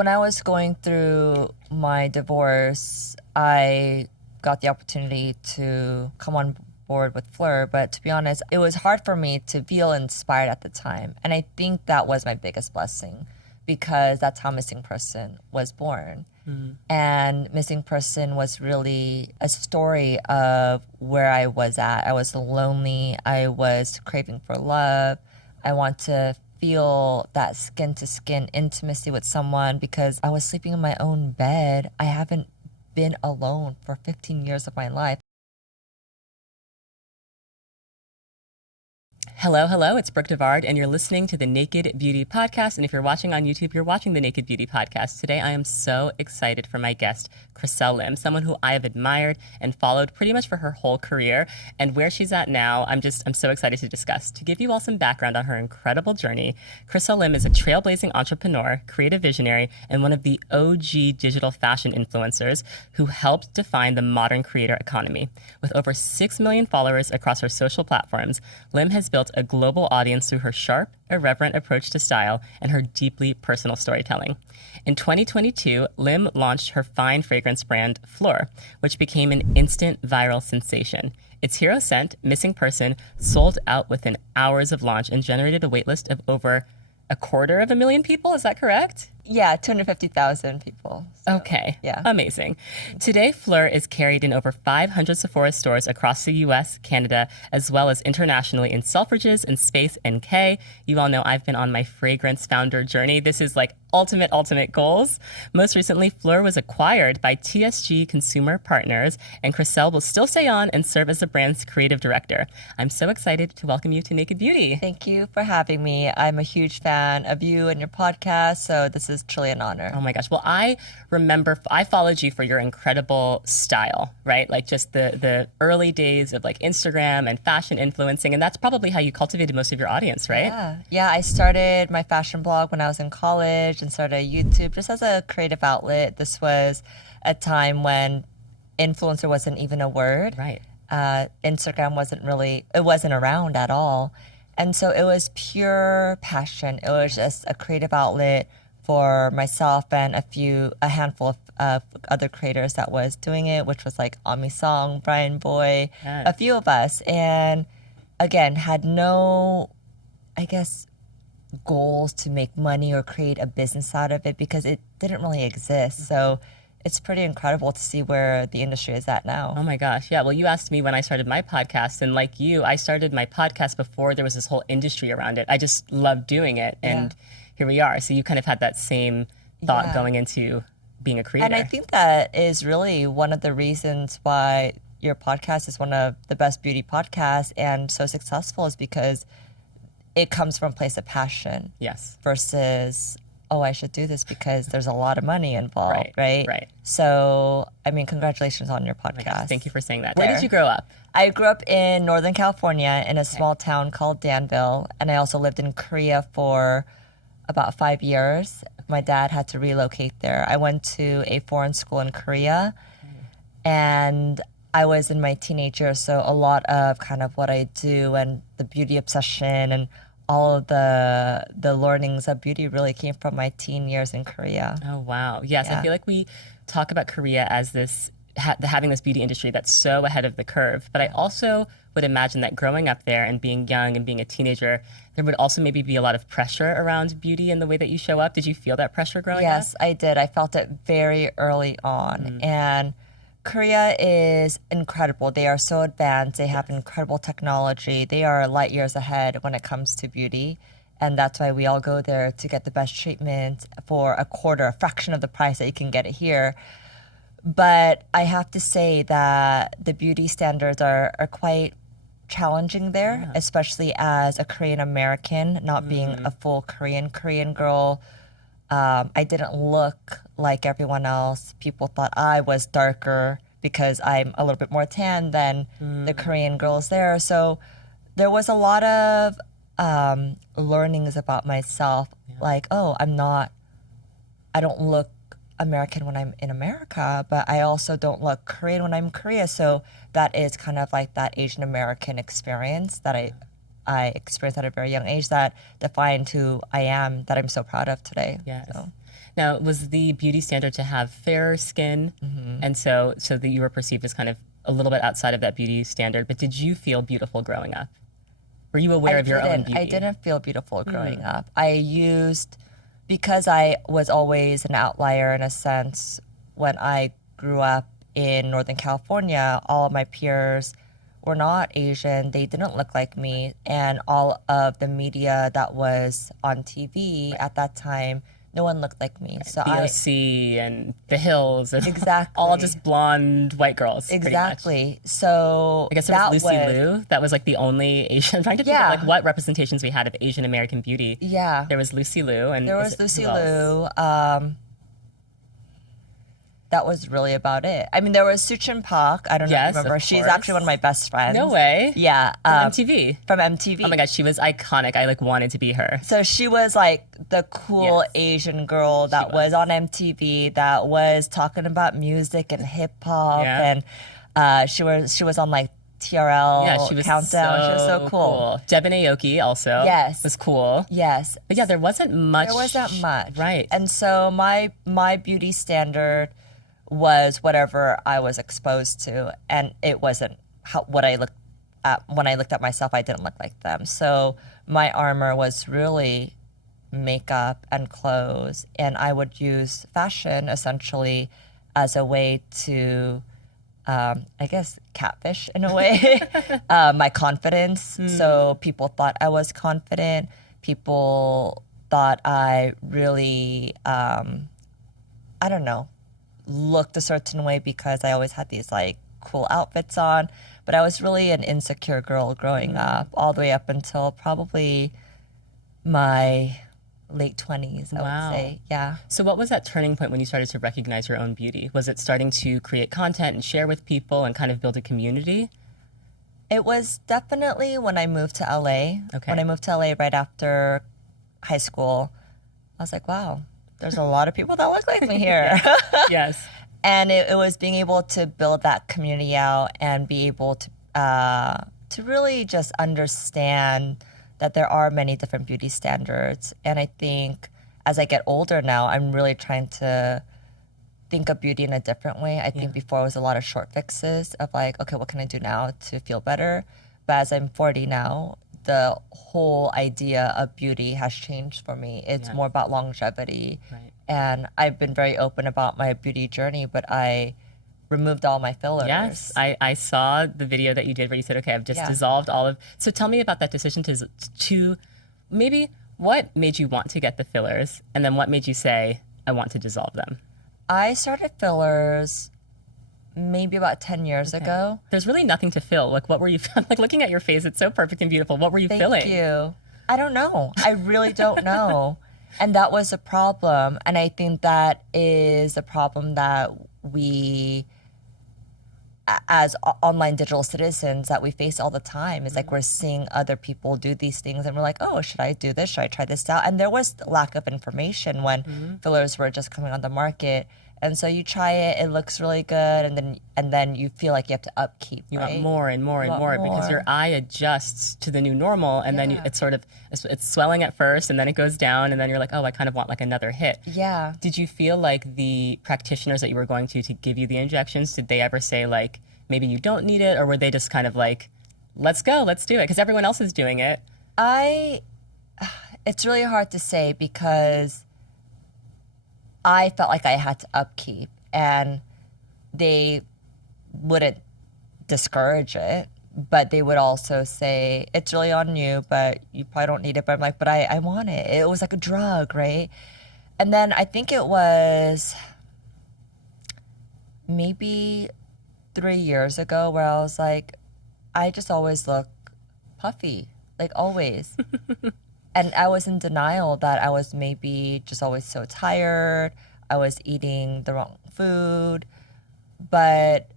when I was going through my divorce, I got the opportunity to come on board with Phlur, but to be honest, it was hard for me to feel inspired at the time. And I think that was my biggest blessing because that's how Missing Person was born. And Missing Person was really a story of where I was at. I was lonely. I was craving for love. I want to feel that skin-to-skin intimacy with someone because I was sleeping in my own bed. I haven't been alone for 15 years of my life. Hello, it's Brooke Devard, and you're listening to the Naked Beauty Podcast. And if you're watching on YouTube, you're watching the Naked Beauty Podcast. Today, I am so excited for my guest, Chriselle Lim, someone who I have admired and followed pretty much for her whole career. And where she's at now, I'm so excited to discuss. To give you all some background on her incredible journey, Chriselle Lim is a trailblazing entrepreneur, creative visionary, and one of the OG digital fashion influencers who helped define the modern creator economy. With over 6 million followers across her social platforms, Lim has built a global audience through her sharp, irreverent approach to style and her deeply personal storytelling. In 2022, Lim launched her fine fragrance brand, Phlur, which became an instant viral sensation. Its hero scent, Missing Person, sold out within hours of launch and generated a waitlist of over 250,000 people. Is that correct? Yeah, 250,000 people. So, okay. Yeah. Amazing. Today, Phlur is carried in over 500 Sephoras stores across the US, Canada, as well as internationally in Selfridges and Space NK. You all know I've been on my fragrance founder journey. This is like ultimate goals. Most recently, Phlur was acquired by TSG Consumer Partners, and Chriselle will still stay on and serve as the brand's creative director. I'm so excited to welcome you to Naked Beauty. Thank you for having me. I'm a huge fan of you and your podcast, so this is truly an honor. Oh my gosh. Well, I remember I followed you for your incredible style, right? Like just the early days of like Instagram and fashion influencing, and that's probably how you cultivated most of your audience, right? Yeah. I started my fashion blog when I was in college and started YouTube just as a creative outlet. This was a time when influencer wasn't even a word. Right. Instagram wasn't around at all. And so it was pure passion. It was just a creative outlet for myself and a handful of other creators that was doing it, which was like Ami Song, Brian Boy, Yes. a few of us. And again, had no, I guess, goals to make money or create a business out of it because it didn't really exist. So it's pretty incredible to see where the industry is at now. Oh my gosh. Yeah. Well, you asked me when I started my podcast, and like you, I started my podcast before there was this whole industry around it. I just loved doing it. And here we are. So you kind of had that same thought going into being a creator. And I think that is really one of the reasons why your podcast is one of the best beauty podcasts and so successful is because it comes from a place of passion. Yes. Versus, oh, I should do this because there's a lot of money involved, right? Right. So, I mean, congratulations on your podcast. Thank you for saying that. Where did you grow up? I grew up in Northern California in a small town called Danville, and I also lived in Korea for about 5 years. My dad had to relocate there. I went to a foreign school in Korea, and I was in my teenage years, so a lot of kind of what I do and the beauty obsession and all of the learnings of beauty really came from my teen years in Korea. Oh, wow. Yes, I feel like we talk about Korea as this having this beauty industry that's so ahead of the curve. But I also would imagine that growing up there and being young and being a teenager, there would also maybe be a lot of pressure around beauty and the way that you show up. Did you feel that pressure growing up? Yes, I did. I felt it very early on. And Korea is incredible. They are so advanced. They have incredible technology. They are light years ahead when it comes to beauty. And that's why we all go there to get the best treatment for a fraction of the price that you can get it here. But I have to say that the beauty standards are quite challenging there, especially as a Korean American, not being a full Korean girl. I didn't look like everyone else. People thought I was darker because I'm a little bit more tan than the Korean girls there. So there was a lot of learnings about myself, like, oh, I don't look American when I'm in America, but I also don't look Korean when I'm in Korea. So that is kind of like that Asian American experience that I experienced at a very young age that defined who I am, that I'm so proud of today. Yes. So. Now, was the beauty standard to have fairer skin, and so that you were perceived as kind of a little bit outside of that beauty standard? But did you feel beautiful growing up? Were you aware of your own beauty? I didn't feel beautiful growing up. Because I was always an outlier in a sense, when I grew up in Northern California, all of my peers were not Asian. They didn't look like me. And all of the media that was on TV at that time, no one looked like me. So BOC and The Hills and exactly all just blonde white girls. Exactly. So I guess there was Lucy Liu. That was like the only Asian. I'm trying to think of like what representations we had of Asian American beauty. Yeah. There was Lucy Liu, and there was Lucy Liu. That was really about it. I mean, there was Suchin Park. I don't know if you remember. She's actually one of my best friends. No way. Yeah. From MTV. From MTV. Oh my God, she was iconic. I like wanted to be her. So she was like the cool Asian girl that was on MTV, that was talking about music and hip hop, and she was on like TRL she was Countdown. She was so cool. Devin Aoki also was cool. Yes. But yeah, there wasn't much. Right. And so my beauty standard was whatever I was exposed to, and it wasn't what I looked at. When I looked at myself, I didn't look like them. So my armor was really makeup and clothes, and I would use fashion essentially as a way to, I guess, catfish in a way, my confidence. So people thought I was confident. People thought I really, I don't know, looked a certain way because I always had these like cool outfits on. But I was really an insecure girl growing up, all the way up until probably my late 20s, I would say. Yeah. So what was that turning point when you started to recognize your own beauty? Was it starting to create content and share with people and kind of build a community? It was definitely when I moved to LA. Okay. When I moved to LA right after high school, I was like, wow, there's a lot of people that look like me here. Yes. And it was being able to build that community out and be able to really just understand that there are many different beauty standards. And I think as I get older now, I'm really trying to think of beauty in a different way. I think before it was a lot of short fixes of like, okay, what can I do now to feel better? But as I'm 40 now, the whole idea of beauty has changed for me. It's more about longevity. Right. And I've been very open about my beauty journey, but I removed all my fillers. Yes, I saw the video that you did where you said, okay, I've just dissolved all of. So tell me about that decision to maybe what made you want to get the fillers, and then what made you say, I want to dissolve them? I started fillers maybe about 10 years ago. There's really nothing to fill. Like, what were you, like looking at your face, it's so perfect and beautiful. What were you filling? Thank you. I don't know. I really don't know. And that was a problem. And I think that is a problem that we, as online digital citizens, that we face all the time. Is like we're seeing other people do these things and we're like, oh, should I do this? Should I try this out? And there was lack of information when fillers were just coming on the market. And so you try it, it looks really good, and then you feel like you have to upkeep. You want more and more and more because your eye adjusts to the new normal, and then it's sort of it's swelling at first, and then it goes down, and then you're like, oh, I kind of want like another hit. Yeah. Did you feel like the practitioners that you were going to give you the injections, did they ever say like maybe you don't need it, or were they just kind of like, let's go, let's do it, because everyone else is doing it? It's really hard to say because I felt like I had to upkeep, and they wouldn't discourage it, but they would also say, it's really on you, but you probably don't need it. But I'm like, but I want it. It was like a drug, right? And then I think it was maybe 3 years ago where I was like, I just always look puffy, like always. And I was in denial that I was maybe just always so tired. I was eating the wrong food. But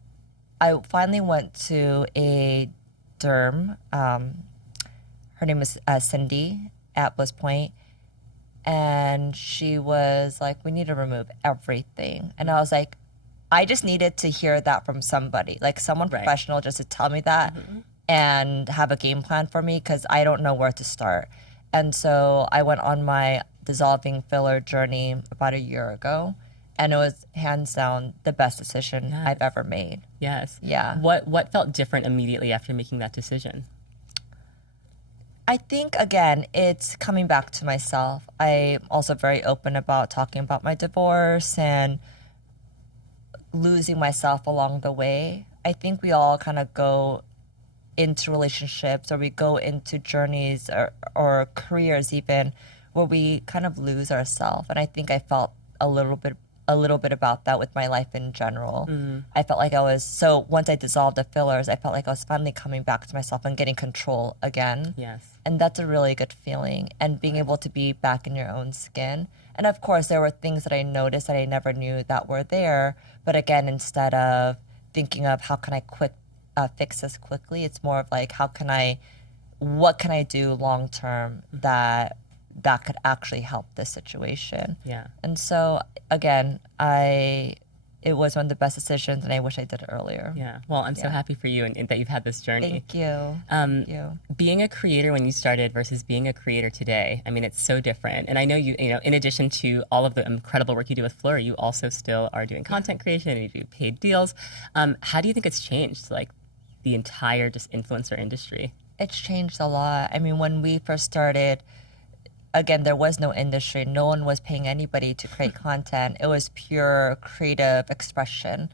I finally went to a derm. Her name is Cindy at Bliss Point. And she was like, we need to remove everything. And I was like, I just needed to hear that from somebody, like someone professional, just to tell me that and have a game plan for me, because I don't know where to start. And so I went on my dissolving filler journey about a year ago, and it was hands down the best decision I've ever made. Yes. Yeah. What felt different immediately after making that decision? I think, again, it's coming back to myself. I'm also very open about talking about my divorce and losing myself along the way. I think we all kind of go into relationships, or we go into journeys or careers even, where we kind of lose ourselves. And I think I felt a little bit about that with my life in general. I felt like so once I dissolved the fillers, I felt like I was finally coming back to myself and getting control again. Yes. And that's a really good feeling, and being able to be back in your own skin. And of course, there were things that I noticed that I never knew that were there. But again, instead of thinking of how can I fix this quickly, it's more of like, what can I do long term that could actually help this situation. Yeah. And so again, it was one of the best decisions, and I wish I did it earlier. Yeah. Well, I'm so happy for you and that you've had this journey. Thank you. Thank you. Being a creator when you started versus being a creator today, I mean, it's so different. And I know you know, in addition to all of the incredible work you do with Phlur, you also still are doing content creation and you do paid deals. How do you think it's changed, like, the entire just influencer industry? It's changed a lot. I mean, when we first started, again, there was no industry. No one was paying anybody to create content. It was pure creative expression.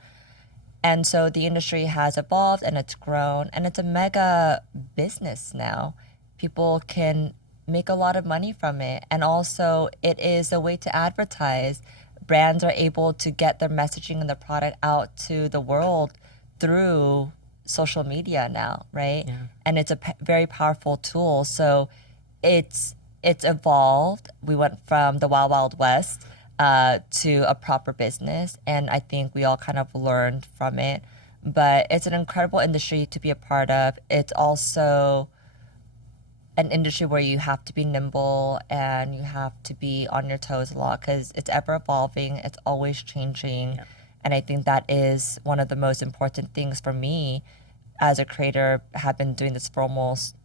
And so the industry has evolved and it's grown, and it's a mega business now. People can make a lot of money from it. And also it is a way to advertise. Brands are able to get their messaging and their product out to the world through social media now, right? Yeah. And it's a very powerful tool. So it's evolved. We went from the Wild Wild West to a proper business, and I think we all kind of learned from it. But it's an incredible industry to be a part of. It's also an industry where you have to be nimble and you have to be on your toes a lot, because it's ever evolving, it's always changing. Yeah. And I think that is one of the most important things for me as a creator. Have been doing this for almost,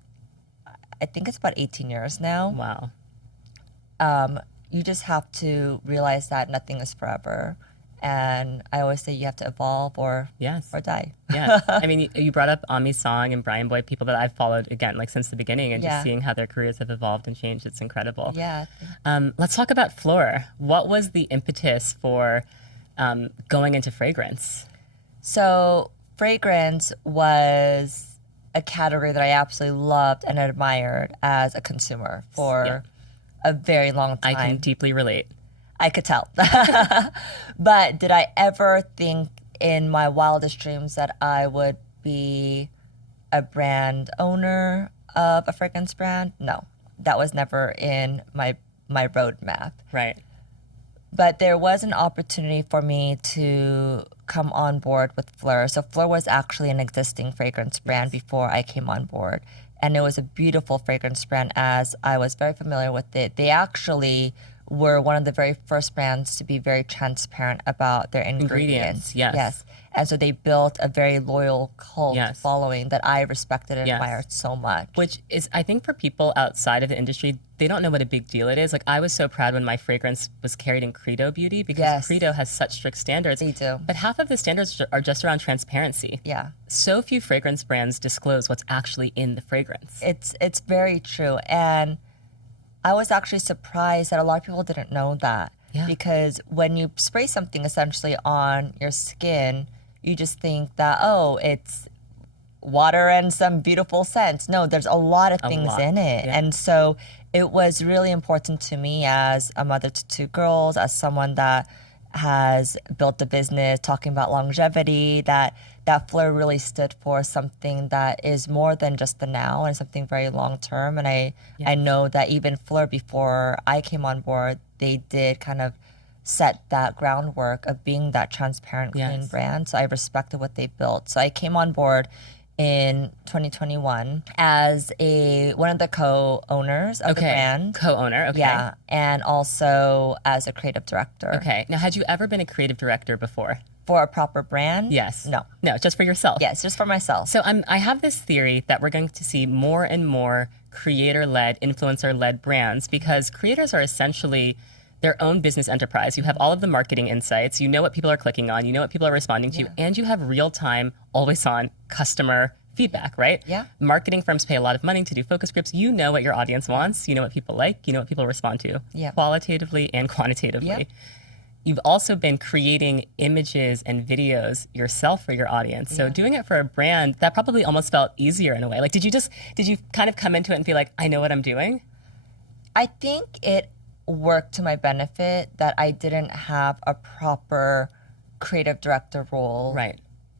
I think it's about 18 years now. Wow. You just have to realize that nothing is forever. And I always say you have to evolve or die. Yeah. I mean, you brought up Ami Song and Brian Boyd, people that I've followed, again, like since the beginning, and just seeing how their careers have evolved and changed. It's incredible. Yeah. Let's talk about Phlur. What was the impetus for going into fragrance? So fragrance was a category that I absolutely loved and admired as a consumer for a very long time. I can deeply relate. I could tell. But did I ever think in my wildest dreams that I would be a brand owner of a fragrance brand? No, that was never in my roadmap. Right. But there was an opportunity for me to come on board with Phlur. So Phlur was actually an existing fragrance brand before I came on board. And it was a beautiful fragrance brand, as I was very familiar with it. They actually were one of the very first brands to be very transparent about their ingredients. Yes. And so they built a very loyal cult following that I respected and admired so much. Which is, I think, for people outside of the industry, they don't know what a big deal it is. Like, I was so proud when my fragrance was carried in Credo Beauty, because Credo has such strict standards. They do. But half of the standards are just around transparency. Yeah. So few fragrance brands disclose what's actually in the fragrance. It's very true. And I was actually surprised that a lot of people didn't know that. Yeah. Because when you spray something essentially on your skin, you just think that, oh, it's water and some beautiful scents. No, there's a lot of things in it. Yeah. And so it was really important to me as a mother to two girls, as someone that has built a business talking about longevity, that Phlur really stood for something that is more than just the now and something very long term. And I know that even Phlur, before I came on board, they did kind of set that groundwork of being that transparent, clean brand. So I respected what they built. So I came on board in 2021 as one of the co-owners of the brand. Co-owner, okay. Yeah, and also as a creative director. Okay. Now, had you ever been a creative director before? For a proper brand? Yes. No. No, just for yourself? Yes, just for myself. So I have this theory that we're going to see more and more creator-led, influencer-led brands, because creators are essentially their own business enterprise. You have all of the marketing insights, you know what people are clicking on, you know what people are responding to, and you have real-time, always-on customer feedback, right? Yeah. Marketing firms pay a lot of money to do focus groups. You know what your audience wants, you know what people like, you know what people respond to, qualitatively and quantitatively. Yeah. You've also been creating images and videos yourself for your audience. So doing it for a brand, that probably almost felt easier in a way. Like, did you kind of come into it and be like, I know what I'm doing? I think it worked to my benefit that I didn't have a proper creative director role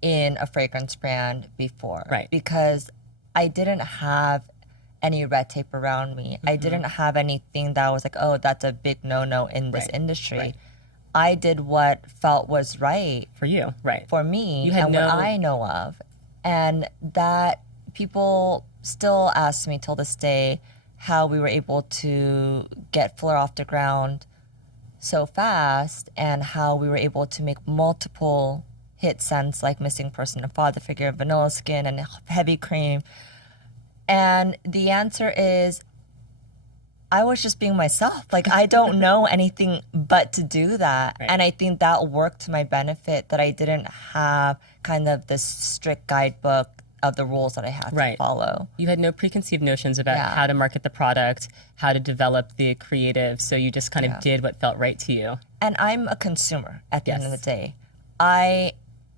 in a fragrance brand before. Right. Because I didn't have any red tape around me. I didn't have anything that was like, oh, that's a big no-no in this industry. Right. I did what felt was right For you, right. for me You had and what I know of. And that people still ask me till this day how we were able to get Phlur off the ground so fast and how we were able to make multiple hit scents like Missing Person and Father Figure, Vanilla Skin, and Heavy Cream. And the answer is I was just being myself. Like, I don't know anything but to do that. Right. And I think that worked to my benefit, that I didn't have kind of this strict guidebook of the rules that I had to follow. You had no preconceived notions about how to market the product, how to develop the creative, so you just kind of did what felt right to you. And I'm a consumer at the end of the day.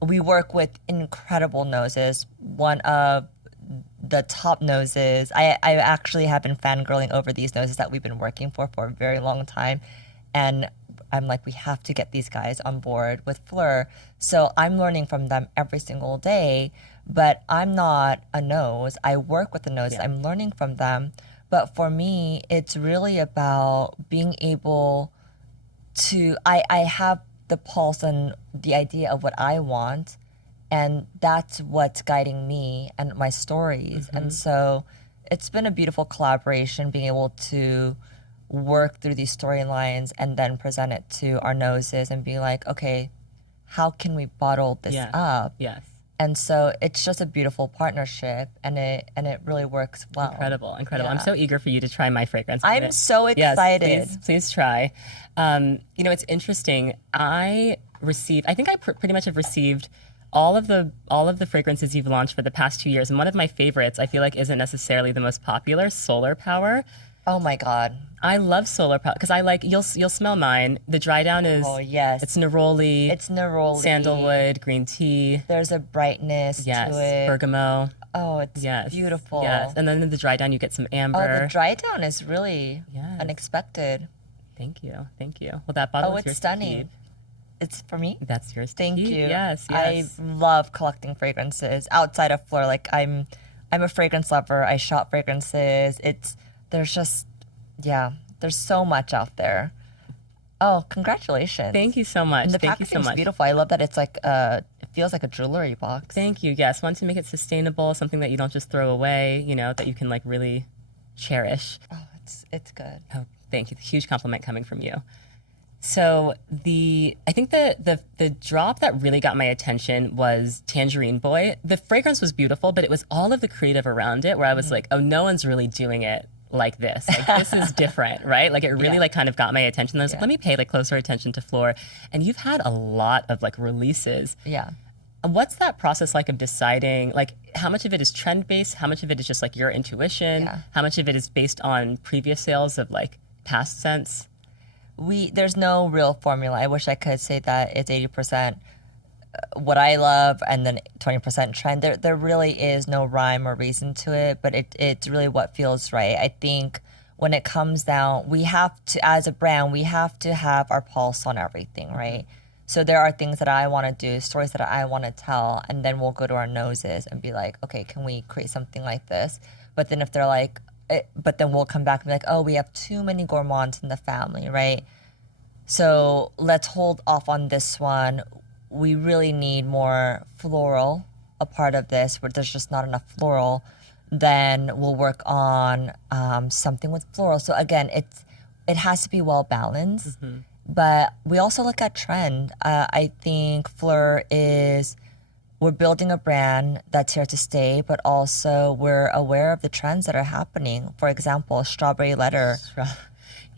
We work with incredible noses. One of the top noses. I actually have been fangirling over these noses that we've been working for a very long time. And I'm like, we have to get these guys on board with Phlur. So I'm learning from them every single day, but I'm not a nose. I work with the noses. I'm learning from them. But for me, it's really about being able to, I have the pulse and the idea of what I want, and that's what's guiding me and my stories. And so it's been a beautiful collaboration, being able to work through these storylines and then present it to our noses and be like, okay, how can we bottle this up? Yes. And so it's just a beautiful partnership, and it really works well. Incredible. Yeah. I'm so eager for you to try my fragrance. I'm so excited. Yes, please try. It's interesting. I think I pretty much have received all of the fragrances you've launched for the past 2 years, and one of my favorites, I feel like, isn't necessarily the most popular, Solar Power. Oh my God. I love Solar Power because I like, you'll smell mine. The dry down is, it's neroli. It's neroli. Sandalwood, green tea. There's a brightness to it. Bergamot. Oh, it's beautiful. Yes, and then in the dry down you get some amber. Oh, the dry down is really unexpected. Thank you. Well, that bottle is yours. It's stunning. It's for me? That's yours. Thank you. Yes. I love collecting fragrances outside of Phlur. Like, I'm a fragrance lover. I shop fragrances. There's so much out there. Oh, congratulations. Thank you so much. And the packaging's beautiful. I love that it's like it feels like a jewelry box. Thank you. Yes, want to make it sustainable, something that you don't just throw away, that you can like really cherish. Oh, it's good. Oh, thank you. Huge compliment coming from you. So I think the drop that really got my attention was Tangerine Boy. The fragrance was beautiful, but it was all of the creative around it where I was like, oh, no one's really doing it like this. Like, this is different, right? Like, it really like kind of got my attention. I was like, let me pay like closer attention to Phlur. And you've had a lot of like releases. Yeah. What's that process like of deciding, like, how much of it is trend-based? How much of it is just like your intuition? Yeah. How much of it is based on previous sales of like past scents? There's no real formula. I wish I could say that it's 80% what I love and then 20% trend. There really is no rhyme or reason to it, but it's really what feels right. I think when it comes down, we have to, as a brand, we have to have our pulse on everything, right? So there are things that I want to do, stories that I want to tell, and then we'll go to our noses and be like, okay, can we create something like this? But then if they're like, but then we'll come back and be like, oh, we have too many gourmands in the family, right? So let's hold off on this one. We really need more floral, a part of this, where there's just not enough floral. Then we'll work on something with floral. So again, it has to be well balanced. But we also look at trend. I think Phlur is we're building a brand that's here to stay, but also we're aware of the trends that are happening. For example, strawberry letter.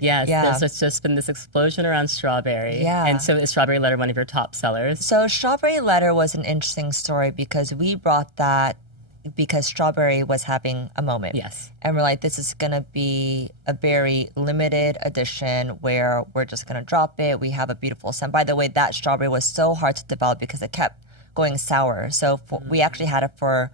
Yes, Yeah. there's just been this explosion around strawberry. Yeah. And so is strawberry letter one of your top sellers? So strawberry letter was an interesting story because we brought that because strawberry was having a moment. Yes. And we're like, this is going to be a very limited edition where we're just going to drop it. We have a beautiful scent. By the way, that strawberry was so hard to develop because it kept going sour. So we actually had it for,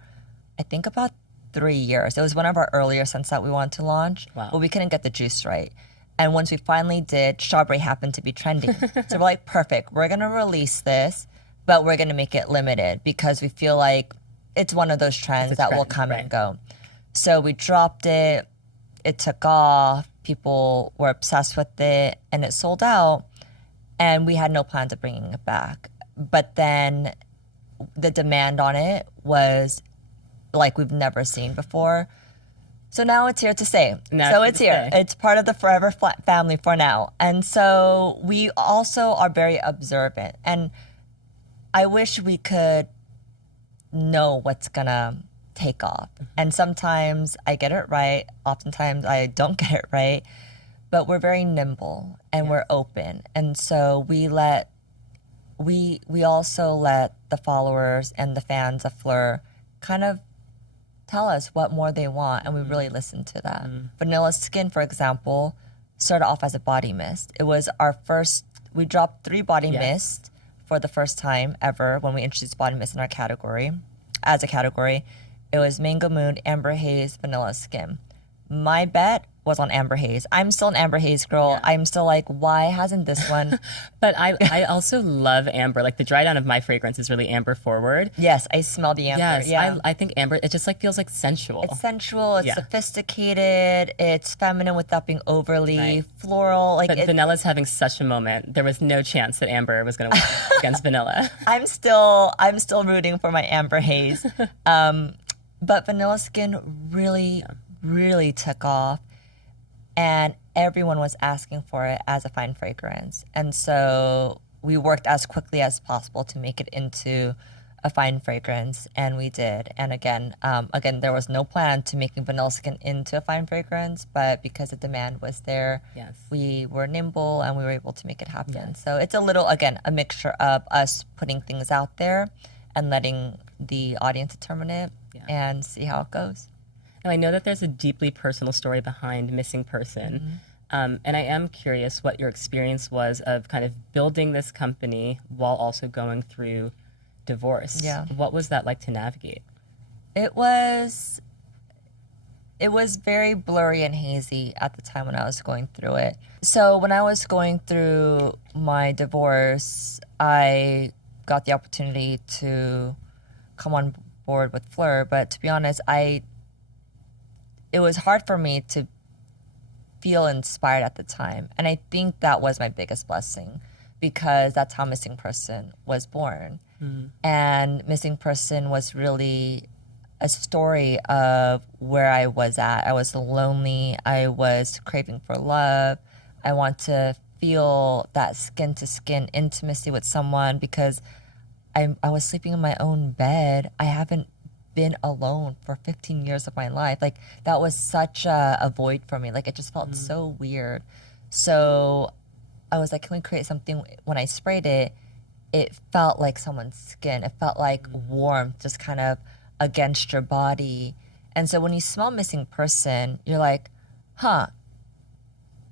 I think, about 3 years. It was one of our earlier scents that we wanted to launch, Wow. but we couldn't get the juice right. And once we finally did, strawberry happened to be trending. So we're like, perfect. We're going to release this, but we're going to make it limited because we feel like it's one of those trends that will come and go. So we dropped it. It took off. People were obsessed with it, and it sold out. And we had no plans of bringing it back. But then the demand on it was like we've never seen before. So now it's here to stay. So it's here. It's part of the Forever family for now. And so we also are very observant. And I wish we could know what's gonna take off. And sometimes I get it right. Oftentimes I don't get it right. But we're very nimble and we're open. And so we also let the followers and the fans of Phlur kind of tell us what more they want, and we really listen to that. Vanilla Skin, for example, started off as a body mist. It was our first, we dropped 3 body mists for the first time ever when we introduced body mist in our category. As a category, it was Mango Moon, Amber Haze, Vanilla Skin. My bet was on Amber Haze. I'm still an Amber Haze girl. Yeah. I'm still like, why hasn't this one? But I also love amber. Like the dry down of my fragrance is really amber forward. Yes, I smell the amber. Yes, yeah. I think amber, it just like feels like sensual. It's sensual, it's sophisticated, it's feminine without being overly floral. Like but vanilla's having such a moment. There was no chance that amber was going to win against vanilla. I'm still rooting for my Amber Haze. But Vanilla Skin really took off. And everyone was asking for it as a fine fragrance. And so we worked as quickly as possible to make it into a fine fragrance, and we did. And again, there was no plan to making Vanilla Skin into a fine fragrance, but because the demand was there, we were nimble and we were able to make it happen. So it's a little, again, a mixture of us putting things out there and letting the audience determine it and see how it goes. Now, I know that there's a deeply personal story behind Missing Person, and I am curious what your experience was of kind of building this company while also going through divorce. Yeah. What was that like to navigate? It was very blurry and hazy at the time when I was going through it. So when I was going through my divorce, I got the opportunity to come on board with Phlur, but to be honest, it was hard for me to feel inspired at the time. And I think that was my biggest blessing because that's how Missing Person was born. And Missing Person was really a story of where I was at. I was lonely. I was craving for love. I want to feel that skin-to-skin intimacy with someone because I was sleeping in my own bed. I haven't been alone for 15 years of my life. Like that was such a void for me. Like it just felt so weird. So I was like, can we create something? When I sprayed it, it felt like someone's skin. It felt like warmth just kind of against your body. And so when you smell Missing Person, you're like, huh,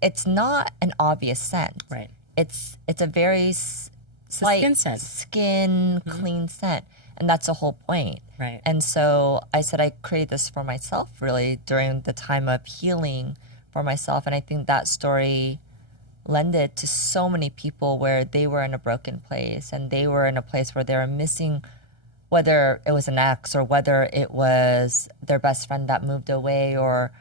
it's not an obvious scent. Right. It's a very slight skin scent. Clean scent. And that's the whole point. Right. And so I said I created this for myself really during the time of healing for myself. And I think that story lended to so many people where they were in a broken place and they were in a place where they were missing, whether it was an ex or whether it was their best friend that moved away or,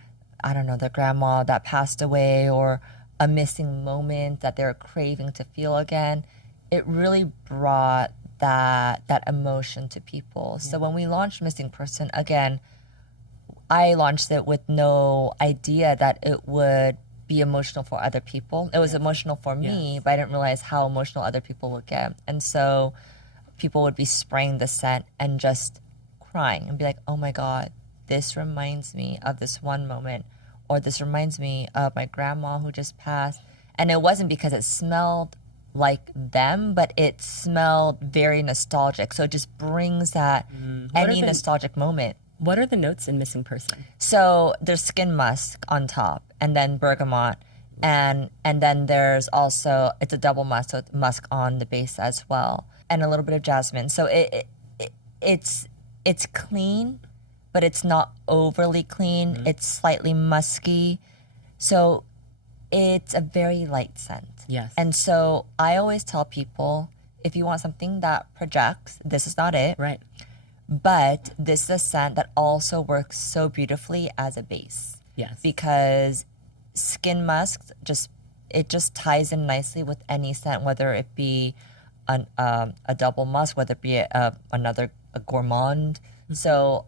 I don't know, their grandma that passed away or a missing moment that they were craving to feel again. It really brought that emotion to people. So when we launched Missing Person, again, I launched it with no idea that it would be emotional for other people. It was emotional for me, but I didn't realize how emotional other people would get. And so people would be spraying the scent and just crying and be like, oh my God, this reminds me of this one moment, or this reminds me of my grandma who just passed. And it wasn't because it smelled like them, but it smelled very nostalgic. So it just brings that any nostalgic moment. What are the notes in Missing Person? So there's skin musk on top, and then bergamot, and then there's also, it's a double musk, so it's musk on the base as well, and a little bit of jasmine. So it's clean, but it's not overly clean. It's slightly musky. So it's a very light scent. Yes. And so I always tell people, if you want something that projects, this is not it. Right. But this is a scent that also works so beautifully as a base. Yes. Because skin musk just ties in nicely with any scent, whether it be a double musk, whether it be a gourmand. So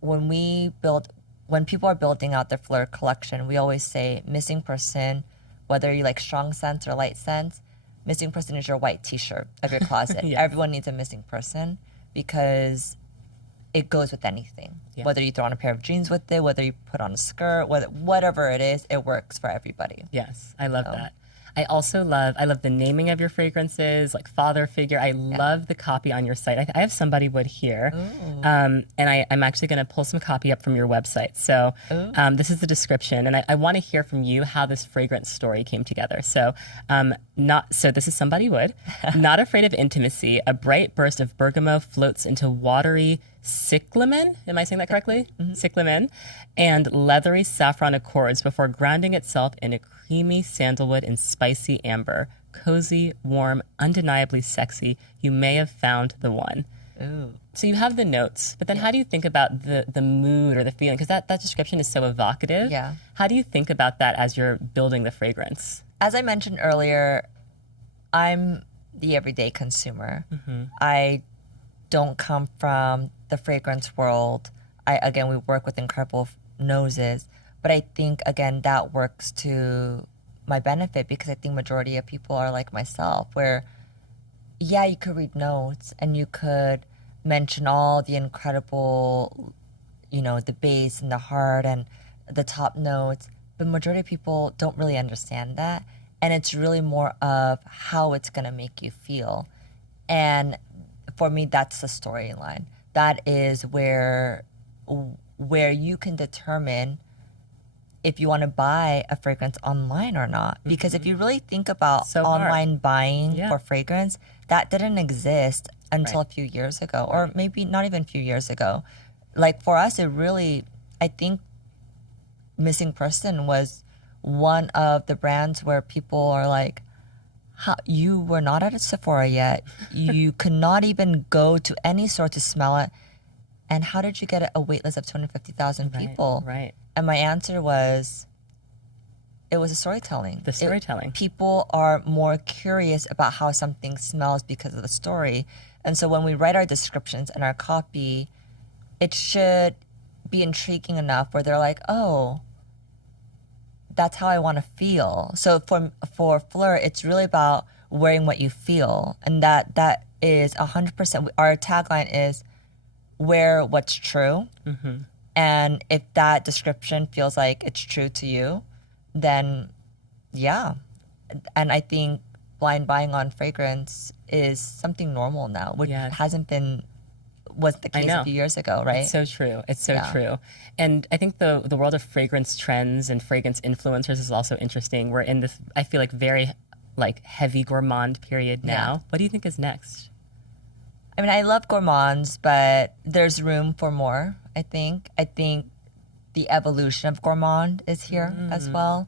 when people are building out their Phlur collection, we always say Missing Person, whether you like strong scents or light scents, Missing Person is your white t-shirt of your closet. Yes. Everyone needs a Missing Person because it goes with anything. Yeah. Whether you throw on a pair of jeans with it, whether you put on a skirt, whatever it is, it works for everybody. Yes, I love that. I love the naming of your fragrances, like father figure. I love the copy on your site. I have somebody would here, and I'm actually going to pull some copy up from your website. So this is the description, and I want to hear from you how this fragrance story came together. So this is somebody would. Not afraid of intimacy, a bright burst of bergamot floats into watery cyclamen. Am I saying that correctly? Cyclamen, and leathery saffron accords before grounding itself in a creamy sandalwood and spicy amber. Cozy, warm, undeniably sexy. You may have found the one. Ooh. So you have the notes, but then how do you think about the mood or the feeling? Because that description is so evocative. Yeah. How do you think about that as you're building the fragrance? As I mentioned earlier, I'm the everyday consumer. I don't come from the fragrance world. We work with incredible noses, but I think, again, that works to my benefit because I think majority of people are like myself, where, yeah, you could read notes and you could mention all the incredible, the base and the heart and the top notes, but majority of people don't really understand that. And it's really more of how it's going to make you feel. And for me, that's the storyline. That is where you can determine if you want to buy a fragrance online or not. Because if you really think about online buying for fragrance, that didn't exist until a few years ago, or maybe not even a few years ago. Like for us, I think Missing Person was one of the brands where people are like, you were not at a Sephora yet. You could not even go to any store to smell it. And how did you get a wait list of 250,000 people? Right. And my answer was, it was a storytelling. The storytelling. People are more curious about how something smells because of the story. And so when we write our descriptions and our copy, it should be intriguing enough where they're like, oh, that's how I want to feel. So for Phlur, it's really about wearing what you feel. And that is 100%. Our tagline is, wear what's true. And if that description feels like it's true to you, then yeah. And I think blind buying on fragrance is something normal now, which wasn't the case a few years ago, right? It's so true. It's so true. And I think the world of fragrance trends and fragrance influencers is also interesting. We're in this, I feel like, very heavy gourmand period now. Yeah. What do you think is next? I mean, I love gourmands, but there's room for more, I think. I think the evolution of gourmand is here as well.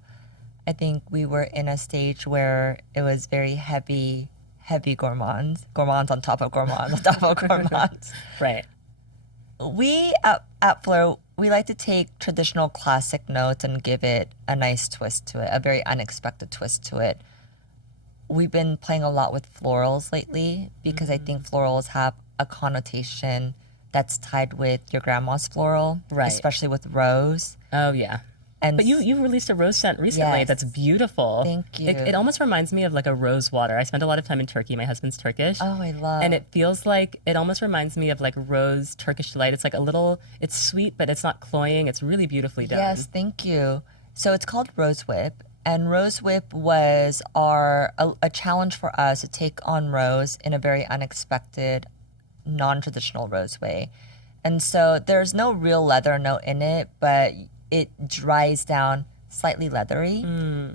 I think we were in a stage where it was very heavy gourmands on top of gourmands on top of gourmands. Right. We at Phlur, we like to take traditional classic notes and give it a nice twist to it, a very unexpected twist to it. We've been playing a lot with florals lately because I think florals have a connotation that's tied with your grandma's floral, right, especially with rose. Oh, yeah. And But you released a rose scent recently Yes. that's beautiful. Thank you. It almost reminds me of like a rose water. I spent a lot of time in Turkey. My husband's Turkish. Oh, I love. And it feels like, it almost reminds me of like rose Turkish delight. It's like a little, it's sweet, but it's not cloying. It's really beautifully done. Yes, thank you. So it's called Rose Whip, and Rose Whip was a challenge for us to take on rose in a very unexpected, non-traditional rose way. And so there's no real leather note in it, but it dries down slightly leathery.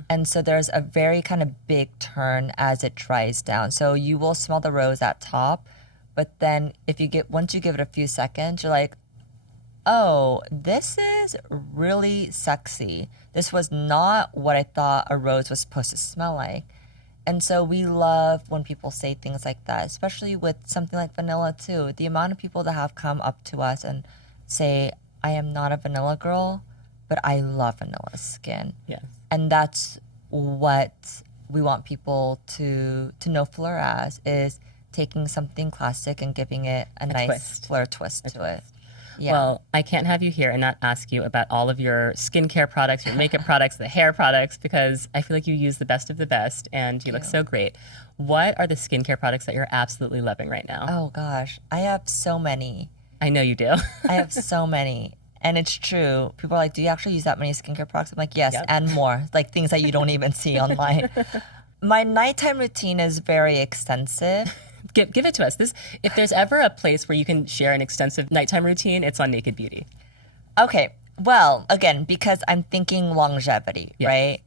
And so there's a very kind of big turn as it dries down. So you will smell the rose at top, but then once you give it a few seconds, you're like, oh, this is really sexy. This was not what I thought a rose was supposed to smell like. And so we love when people say things like that, especially with something like vanilla too. The amount of people that have come up to us and say, I am not a vanilla girl, but I love vanilla skin. Yes. And that's what we want people to know Phlur as, is taking something classic and giving it a nice twist. Phlur twist to it. Yeah. Well, I can't have you here and not ask you about all of your skincare products, your makeup products, the hair products, because I feel like you use the best of the best and you look so great. What are the skincare products that you're absolutely loving right now? Oh gosh, I have so many. I know you do. I have so many. And it's true. People are like, do you actually use that many skincare products? I'm like, yes, Yep. and more. Like things that you don't even see online. My nighttime routine is very extensive. Give it to us. If there's ever a place where you can share an extensive nighttime routine, it's on Naked Beauty. Okay. Well, again, because I'm thinking longevity, Yeah. right?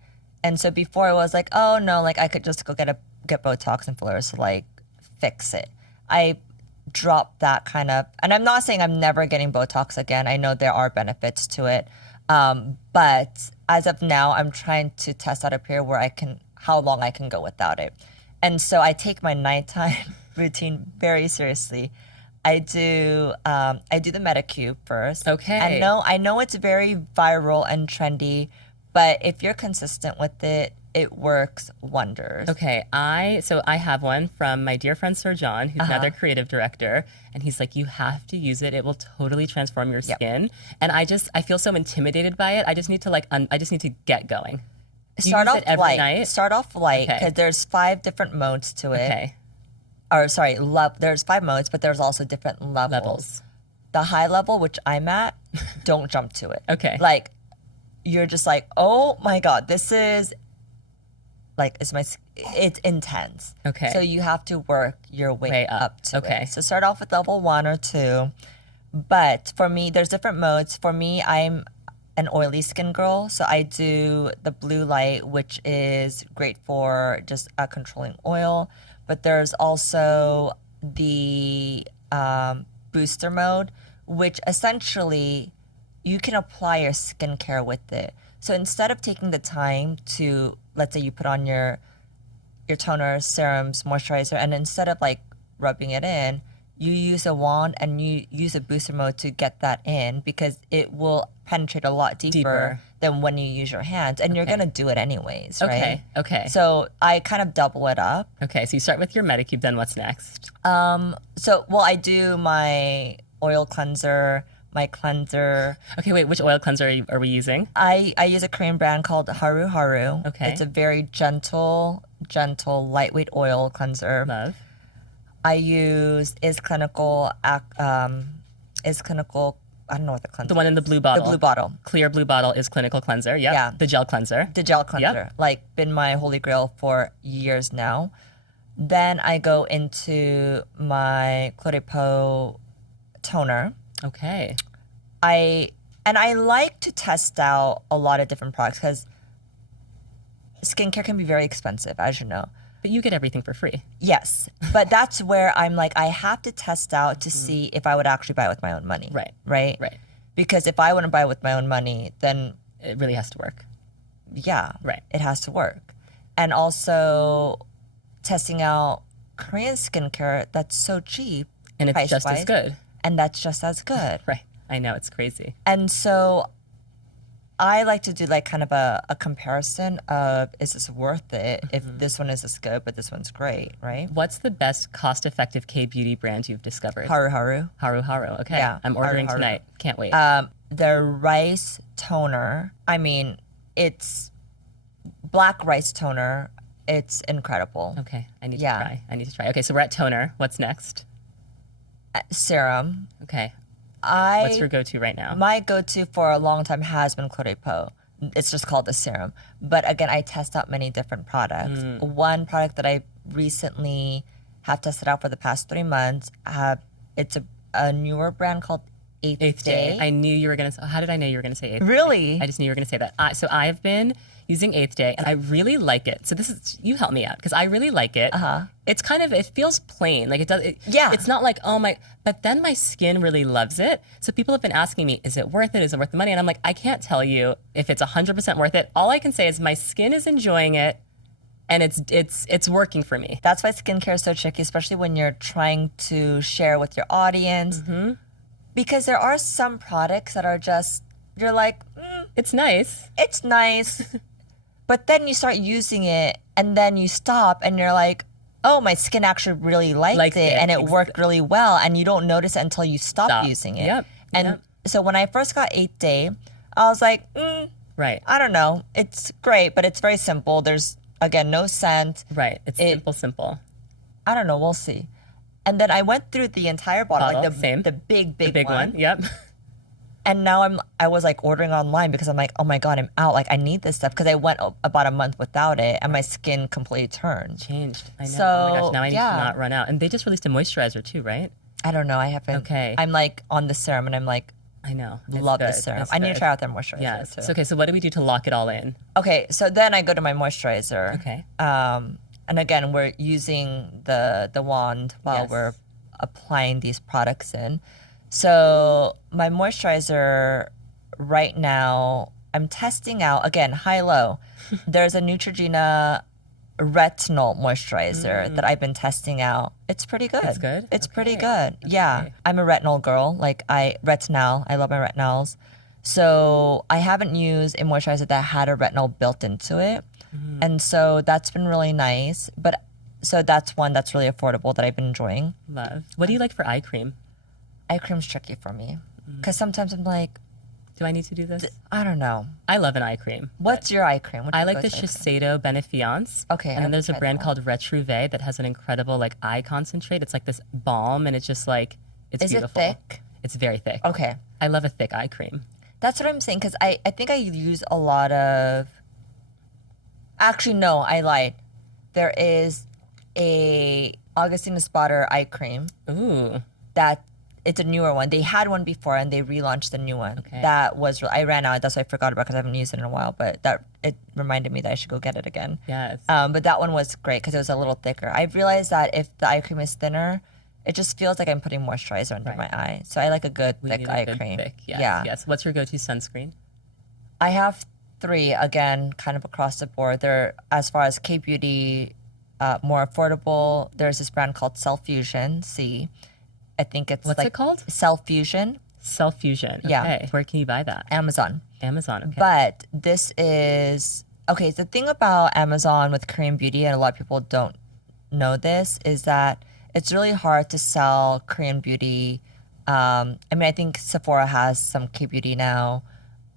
And so before it was like, oh no, like I could just go get Botox and fillers to like fix it. I dropped that kind of, and I'm not saying I'm never getting Botox again. I know there are benefits to it. But as of now, I'm trying to test out a period where how long I can go without it. And so I take my nighttime routine very seriously. I do the Metacube first. Okay. I know it's very viral and trendy, but if you're consistent with it, it works wonders. Okay, I have one from my dear friend Sir John, who's another creative director, and he's like, you have to use it. It will totally transform your skin. And I feel so intimidated by it. I just need to I just need to get going. You Start use off it every light. night? Start off light Okay. because there's 5 different modes to it. Okay, Or sorry, there's 5 modes, but there's also different levels. The high level, which I'm at, don't jump to it. Okay. Like, you're just like, oh my God, this is like, it's intense. Okay. So you have to work your way up to Okay. it. So start off with level 1 or 2. But for me, there's different modes. For me, I'm an oily skin girl. So I do the blue light, which is great for just controlling oil. But there's also the booster mode, which essentially you can apply your skincare with it. So instead of taking the time to, let's say you put on your toner, serums, moisturizer, and instead of like rubbing it in, you use a wand and you use a booster mode to get that in, because it will penetrate a lot deeper than when you use your hands, and you're gonna do it anyways, right? Okay. So I kind of double it up. Okay, so you start with your Metacube, then what's next? I do my oil cleanser, my cleanser. Okay, wait, which oil cleanser are we using? I use a Korean brand called Haru Haru. Okay. It's a very gentle, lightweight oil cleanser. Love. I use Is Clinical, I don't know what the cleanser. The one in the blue bottle. The blue bottle. Clear blue bottle is Clinical Cleanser. Yep. Yeah. The gel cleanser. The gel cleanser. Like, been my holy grail for years now. Then I go into my Clodipo toner. Okay. I like to test out a lot of different products because skincare can be very expensive, as you know. But you get everything for free. Yes, but that's where I'm like, I have to test out to see if I would actually buy it with my own money. Right. Right? Right. Because if I wouldn't buy it with my own money, then It really has to work. yeah, Right. it has to work. And also testing out Korean skincare that's so cheap. And it's just as price-wise, good. And that's just as good. Right. I know, it's crazy. And so I like to do like kind of a comparison of, is this worth it if this one is as good, but this one's great, right? What's the best cost-effective K-beauty brand you've discovered? Haru Haru. Haru Haru. Okay. Yeah, I'm ordering Haru Haru. tonight. Can't wait. their rice toner. I mean, it's black rice toner. It's incredible. Okay, I need Yeah. to try. I need to try. Okay, so we're at toner. What's next? Serum. Okay, what's your I go-to right now? My go-to for a long time has been Clorepo. It's just called the serum. But again, I test out many different products. One product that I recently have tested out for the past 3 months, it's a newer brand called Eighth Day. I knew you were gonna. How did I know you were gonna say eighth? Really? I just knew you were gonna say that. So I've been using Eighth Day, and I really like it. So you help me out because I really like it. It's kind of, it feels plain, like it does. Yeah. It's not like, oh my, but then my skin really loves it. So people have been asking me, is it worth it? Is it worth the money? And I'm like, I can't tell you if it's 100% worth it. All I can say is my skin is enjoying it, and it's working for me. That's why skincare is so tricky, especially when you're trying to share with your audience. Because there are some products that are just, you're like, It's nice. it's nice. But then you start using it and then you stop and you're like, oh, my skin actually really liked it and it worked really well. And you don't notice it until you stop using it. Yep. And so when I first got 8 Day, I was like, Right. I don't know. It's great, but it's very simple. There's, again, no scent. Right. It's simple. I don't know. We'll see. And then I went through the entire bottle, like Same. the big Big one. Yep. And now I was like ordering online because I'm like, oh my God, I'm out. Like I need this stuff because I went about a month without it and my skin completely turned. Changed. I know. So, oh my gosh, now I need to yeah. not run out. And they just released a moisturizer too, right? I don't know. I haven't. Okay. I'm like on the serum and I'm like, I know. It's love the good. serum. It's I need to good. try out their moisturizer Yes. too. So, okay, so what do we do to lock it all in? Okay, so then I go to my moisturizer. Okay. And again, we're using the wand while Yes. we're applying these products in. So my moisturizer right now, I'm testing out, again, high-low. There's a Neutrogena retinol moisturizer that I've been testing out. It's pretty good. It's good? It's pretty Okay. good. Yeah. Okay. I'm a retinol girl. Retinol. I love my retinols. So I haven't used a moisturizer that had a retinol built into it. And so that's been really nice. But so that's one that's really affordable that I've been enjoying. Love. What do you like for eye cream? Eye cream's tricky for me. Because sometimes I'm like, Do I need to do this? I don't know. I love an eye cream. What's your eye cream? What's I your like the go-to eye cream? Shiseido Benefiance. Okay, I And then there's a haven't brand tried called Retrouve that has an incredible like eye concentrate. It's like this balm and it's just like, it's Is beautiful. it thick? It's very thick. Okay. I love a thick eye cream. That's what I'm saying. Because I think I use a lot of... Actually, no, I lied. There is a Augustina Spotter eye cream Ooh. that it's a newer one. They had one before and they relaunched the new one. Okay. That was I ran out. That's why I forgot about because I haven't used it in a while. But it reminded me that I should go get it again. Yes. But that one was great because it was a little thicker. I realized that if the eye cream is thinner, it just feels like I'm putting moisturizer under my eye. So I like a good We thick need a eye good cream. Thick. Yes, Yeah. Yes. What's your go-to sunscreen? I have 3 again, kind of across the board. They're as far as K Beauty, more affordable. There's this brand called Cell Fusion C. I think it's What's like it called? Cell Fusion, Self Fusion. Yeah. Okay. Where can you buy that? Amazon. Amazon. Okay. But this is okay. The thing about Amazon with Korean beauty, and a lot of people don't know this, is that it's really hard to sell Korean beauty. I mean, I think Sephora has some K beauty now.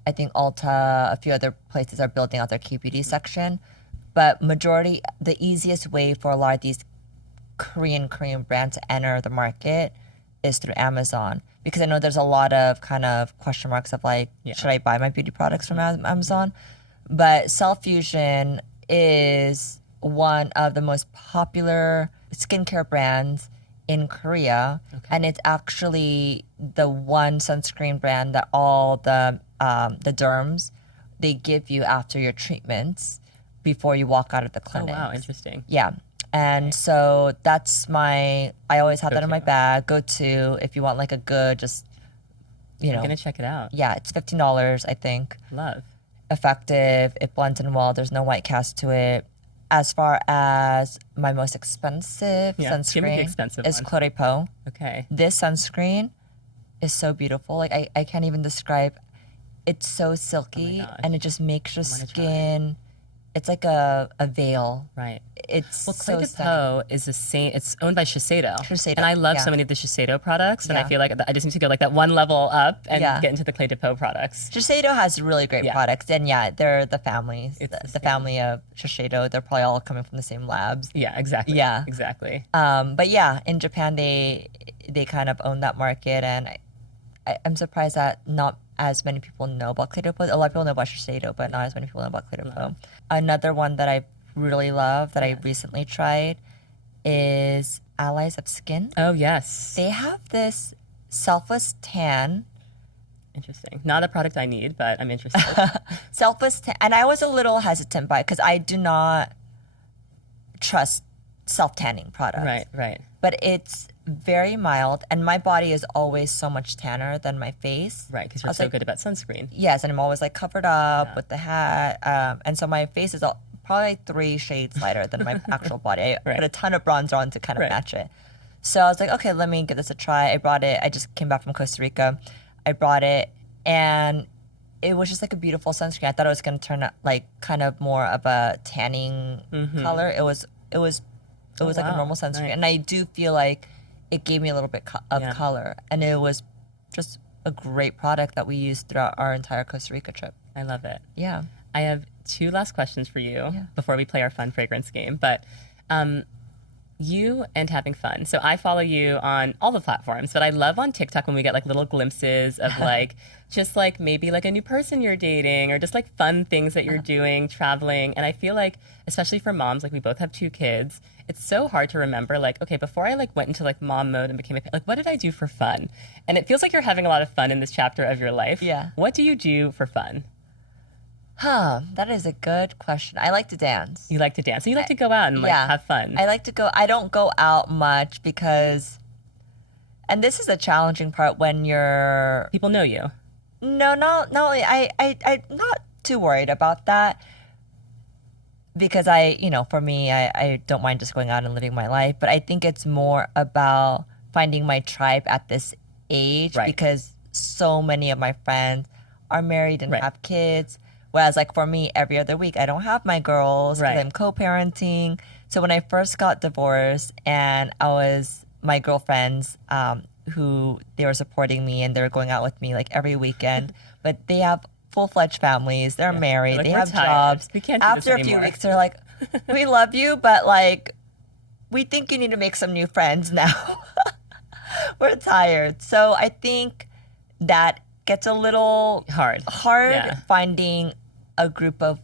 I think Ulta, a few other places are building out their K beauty section. But the easiest way for a lot of these Korean brands to enter the market is through Amazon. Because I know there's a lot of kind of question marks of like, should I buy my beauty products from Amazon? But Cell Fusion is one of the most popular skincare brands in Korea. And it's actually the one sunscreen brand that all the derms, they give you after your treatments before you walk out of the Oh, clinic. wow. Interesting. Yeah. And so that's I always have that in my bag. Go to, if you want like a good, just, I'm going to check it out. yeah, it's $15, I think. Love. Effective. It blends in well. There's no white cast to it. As far as my most expensive Yeah, give me the sunscreen expensive is one. Clorepo. Okay. This sunscreen is so beautiful. Like I can't even describe. It's so silky gosh. and it just makes your wanna try. skin. it's like a veil. Right. It's Well, Clé so de stunning. Peau is the same. It's owned by Shiseido. Shiseido, And I love yeah. so many of the Shiseido products. And I Yeah. feel like I just need to go like that one level up and Yeah. get into the Clé de Peau products. Shiseido has really great Yeah. products, and yeah, they're the families, It's the the same. family of Shiseido. They're probably all coming from the same labs. Yeah, exactly. Yeah. Exactly. But yeah, in Japan, they kind of own that market, and I'm surprised that not as many people know about Clé de Peau. A lot of people know about Shiseido, but not as many people know about Clé de Peau. Another one that I really love that I recently tried is Allies of Skin. Oh, yes. They have this selfless tan. Interesting. Not a product I need, but I'm interested. Selfless tan. And I was a little hesitant by it because I do not trust self-tanning products. Right. But it's very mild, and my body is always so much tanner than my face. Right, because I you're was so like, good about sunscreen. yes, and I'm always like covered up with the hat. And so my face is probably 3 shades lighter than my actual body. I Right. put a ton of bronzer on to kind of Right. match it. So I was like, okay, let me give this a try. I brought it. I just came back from Costa Rica. I brought it, and it was just like a beautiful sunscreen. I thought it was going to turn out like kind of more of a tanning color. It was like a wow. normal sunscreen. Nice. And I do feel like it gave me a little bit of Yeah. color. And it was just a great product that we used throughout our entire Costa Rica trip. I love it. Yeah. I have 2 last questions for you before we play our fun fragrance game. But you and having fun. So I follow you on all the platforms, but I love on TikTok when we get like little glimpses of like just like maybe like a new person you're dating or just like fun things that you're doing, traveling. And I feel like, especially for moms, like we both have 2 kids, it's so hard to remember like, okay, before I like went into like mom mode and became like, what did I do for fun? And it feels like you're having a lot of fun in this chapter of your life. Yeah. What do you do for fun? That is a good question. I like to dance. You like to dance. So you like to go out and like have fun. I like to go. I don't go out much because, and this is a challenging part when you're. People know you. No, not only. I'm not too worried about that because for me, I don't mind just going out and living my life. But I think it's more about finding my tribe at this age because so many of my friends are married and have kids. Whereas, like, for me, every other week, I don't have my girls because I'm co-parenting. So when I first got divorced and my girlfriends, who they were supporting me and they were going out with me, like, every weekend. But they have full-fledged families. They're married. Like, they we're have tired. jobs. We can't do After this a few anymore. weeks, they're like, we love you, but, like, we think you need to make some new friends now. We're tired. So I think that gets a little Hard. Yeah. finding a group of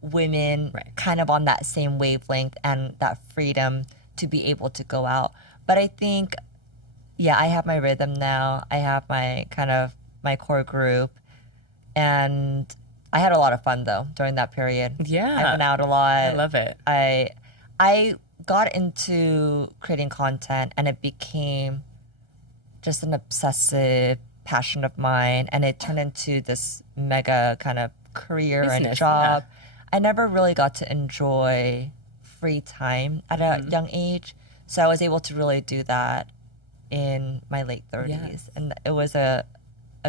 women kind of on that same wavelength and that freedom to be able to go out. But I think, I have my rhythm now. I have my core group. And I had a lot of fun though during that period. Yeah. I went out a lot. I love it. I got into creating content and it became just an obsessive passion of mine, and it turned into this mega kind of career and Business, job. I never really got to enjoy free time at a young age, so I was able to really do that in my late 30s. Yes. And it was a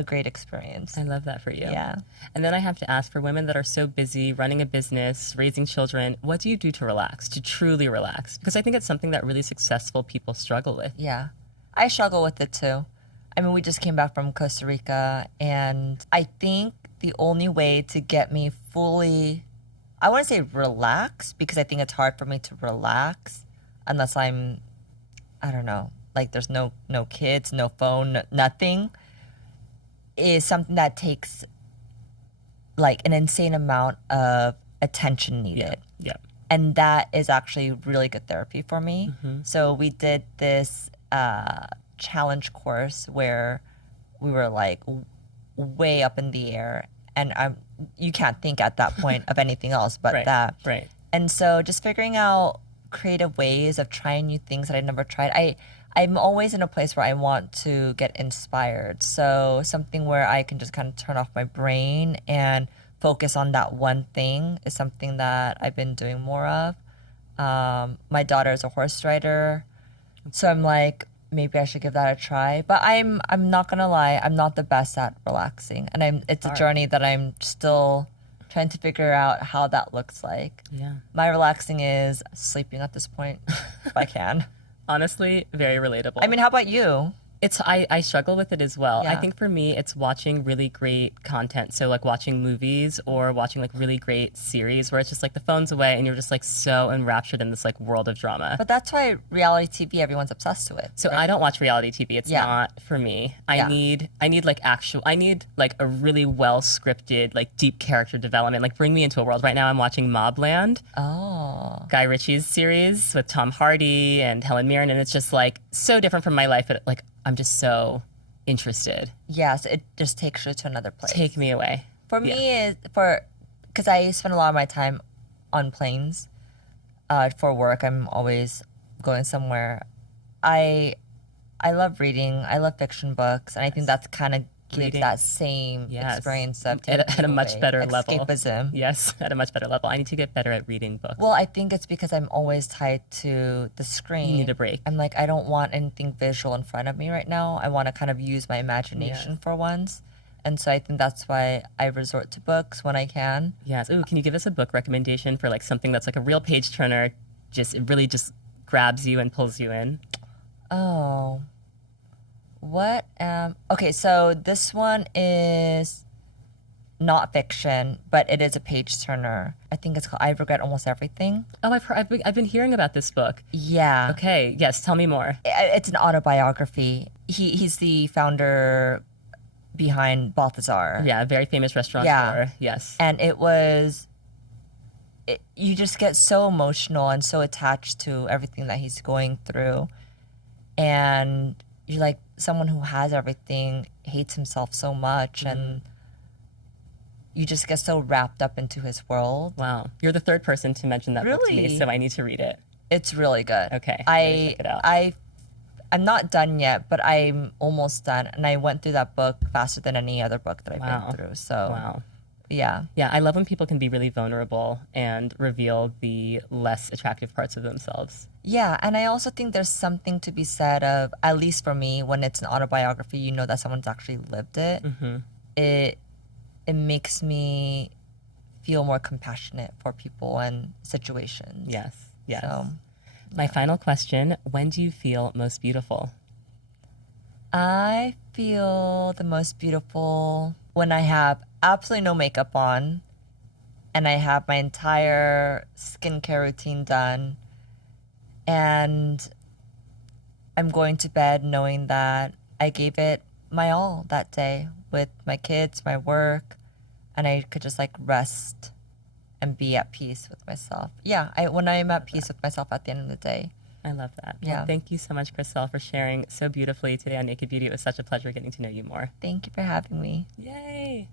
great experience. I love that for you. Yeah. And then I have to ask, for women that are so busy running a business, raising children, what do you do to relax, to truly relax? Because I think it's something that really successful people struggle with. Yeah. I struggle with it too. I mean, we just came back from Costa Rica, and I think the only way to get me fully, I want to say relax, because I think it's hard for me to relax unless I don't know, like there's no kids, no phone, nothing, is something that takes like an insane amount of attention needed. Yeah. And that is actually really good therapy for me. So we did this challenge course where we were like way up in the air, and you can't think at that point of anything else but that. Right. And so just figuring out creative ways of trying new things that I'd never tried. I'm always in a place where I want to get inspired. So something where I can just kind of turn off my brain and focus on that one thing is something that I've been doing more of. My daughter is a horse rider, so I'm like, maybe I should give that a try. But I'm not gonna lie, I'm not the best at relaxing, and it's a journey that I'm still trying to figure out how that looks like. Yeah. My relaxing is sleeping at this point, if I can. Honestly, very relatable. I mean, how about you? I struggle with it as well. I Yeah. think for me, it's watching really great content. So like watching movies or watching like really great series where it's just like the phone's away and you're just like so enraptured in this like world of drama. But that's why reality TV, everyone's obsessed with. So I don't watch reality TV. It's Yeah. not for me. Yeah. I need like a really well scripted, like deep character development. Like bring me into a world. Right now I'm watching Mobland, Oh. Guy Ritchie's series with Tom Hardy and Helen Mirren, and it's just like so different from my life, but like I'm just so interested. Yes, it just takes you to another place. Take me away. For me, because I spend a lot of my time on planes for work. I'm always going somewhere. I love reading. I love fiction books, and I think that's kind of gives Reading. that same Yes. experience of At a taking you much away. better level. Escapism. Yes, at a much better level. I need to get better at reading books. Well, I think it's because I'm always tied to the screen. You need a break. I'm like, I don't want anything visual in front of me right now. I want to kind of use my imagination for once. And so I think that's why I resort to books when I can. Yes. Ooh, can you give us a book recommendation for like something that's like a real page turner? It really just grabs you and pulls you in. Oh. Okay, so this one is not fiction, but it is a page turner. I think it's called I Regret Almost Everything. Oh, I've been hearing about this book. Yeah. Okay. Yes. Tell me more. It's an autobiography. He's the founder behind Balthazar. Yeah. A very famous restaurateur. Yeah. Yes. And you just get so emotional and so attached to everything that he's going through. And you're like, someone who has everything hates himself so much, and you just get so wrapped up into his world. Wow. You're the third person to mention that book to me, Really? so I need to read it. It's really good. Okay, I'm gonna check it out. I'm not done yet, but I'm almost done, and I went through that book faster than any other book that I've Wow. been through. So Wow. yeah. Yeah, I love when people can be really vulnerable and reveal the less attractive parts of themselves. Yeah, and I also think there's something to be said of, at least for me, when it's an autobiography, you know that someone's actually lived it. It makes me feel more compassionate for people and situations. Yes. Yes. So My final question, when do you feel most beautiful? I feel the most beautiful when I have absolutely no makeup on and I have my entire skincare routine done, and I'm going to bed knowing that I gave it my all that day with my kids, my work, and I could just like rest and be at peace with myself. Yeah, when I'm at peace with myself at the end of the day. I love that. Yeah. Well, thank you so much, Chriselle, for sharing so beautifully today on Naked Beauty. It was such a pleasure getting to know you more. Thank you for having me. Yay.